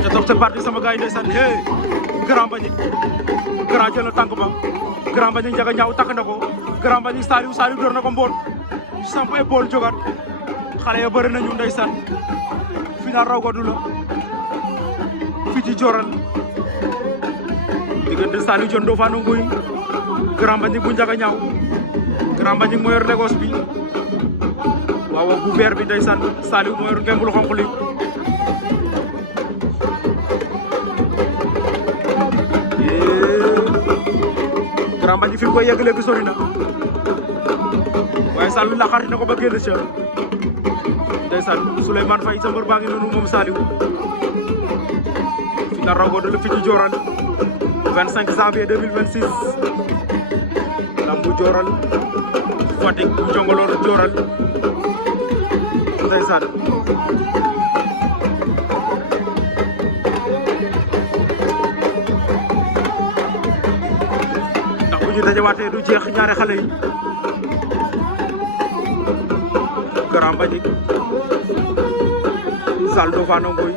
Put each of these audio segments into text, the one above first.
aca top c'est parti sama gars yi ndeysaan hey Grand Mbagnick Grand jël na tànk ba Grand Mbagnick Ndiaga Ñaaw takk na ko Grand Mbagnick Saliou door na ko mboot samp épaule jógaat xale ya bëri nañu ndeysaan final raw gadu la fii ci Dioral diggante Saliou Dione Ndofane Nguy Grand Mbagnick bu Ndiaga Ñaaw Grand Mbagnick moo yor Lagos bi waaw bu vert bi ndeysaan Saliou moo yor ngembul xonq li Grand Mbagnick fi mu koy yegg léegi sori na waaye Saliou laxaati na ko ba génn ca ndeysaan Souleymane Faye sa mbër baa ngi noonu moom Saliou final raw gadu la fii ci Dioral 25 janvier 2026 lambu Dioral Fatick Njongolor Dioral ndeysaan ndax bu ñu dajawaatee du jeex ñaari xale yi Grand Mbagnick Saliou Ndofane Nguy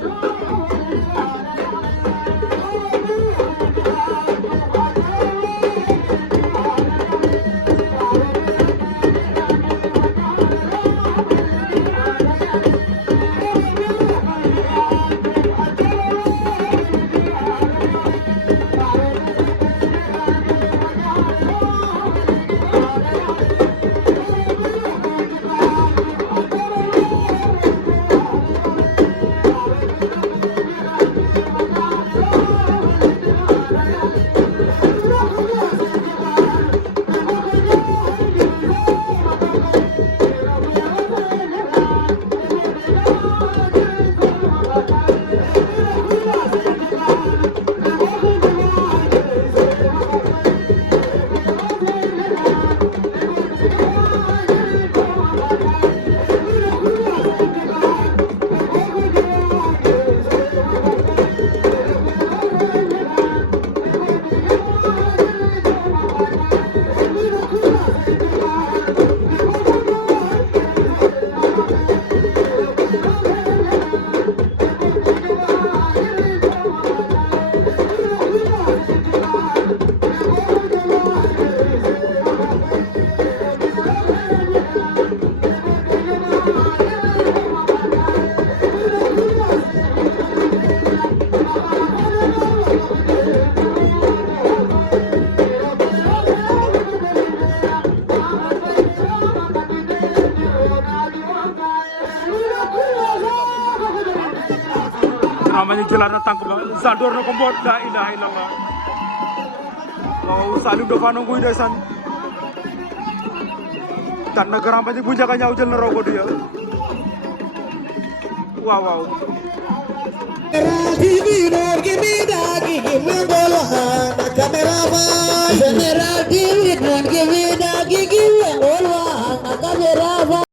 Grand Mbagnick jëlaat na tànk ba Saliou door na ko mboot la ilaha illallah waaw Saliou Ndofane Nguy ndeysaan tan na Grand Mbagnick bu Ndiaga Ñaaw jël na raw gadu ya waaw waaw